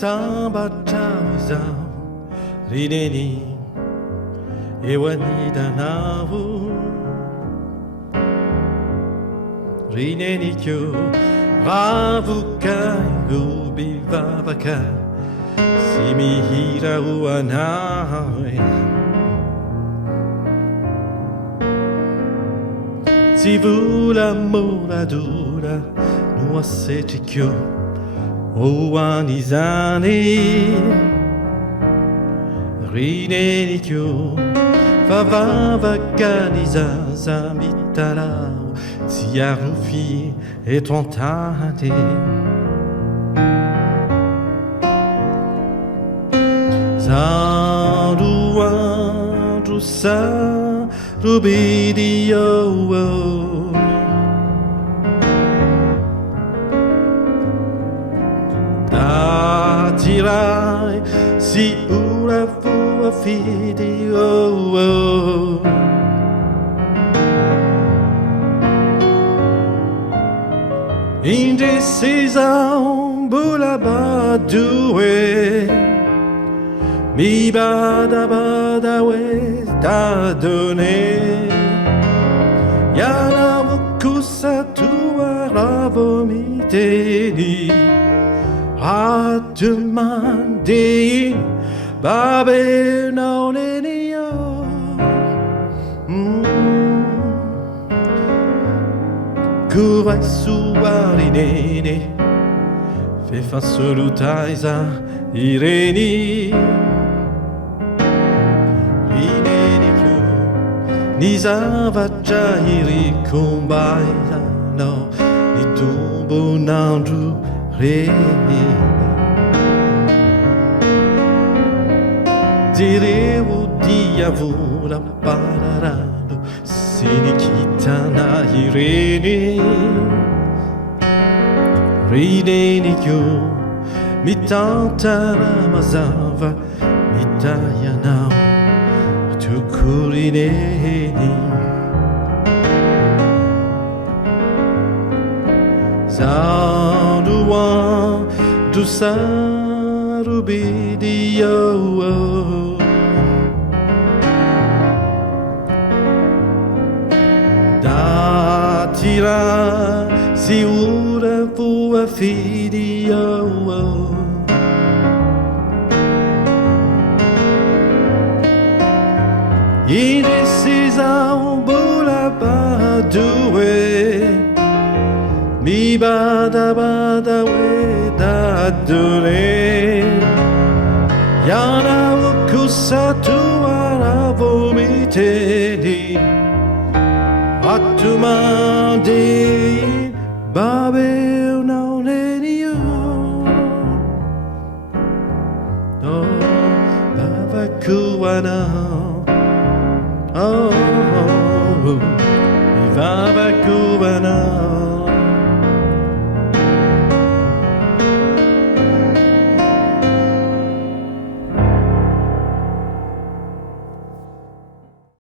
Sambatauza rineni ewanida navu rineni kyo ravukai ubivavaka simihira uanawe Tivula moradura no acetikyo Oanizane Rinenikyo Favavaganiza Zamitarao Tiarufi et Tontade Zaruan Drusa Rubidio Tirai si ura fua fidi oh Indecisão bulaba due Mi bada bada we da donne Yana mukusa tua ravomite A demander Babe non enio Kurai suarinene Fe fa solutaisa ireni Rineni kyo Nizava jairi kumbaisa No Ni tumbo nandu re Direu diavula pararado Sinikitana irene Rinenikyo Mitantara mazava Mitayanao Tukurineni Zaduan Dusarubidio Datira si ura fua fidio Indecisão bulaba due Mi bada bada we da dure Yana ukusa tua ravomite Atumande Babel non enio Oh Bavakuana Oh Viva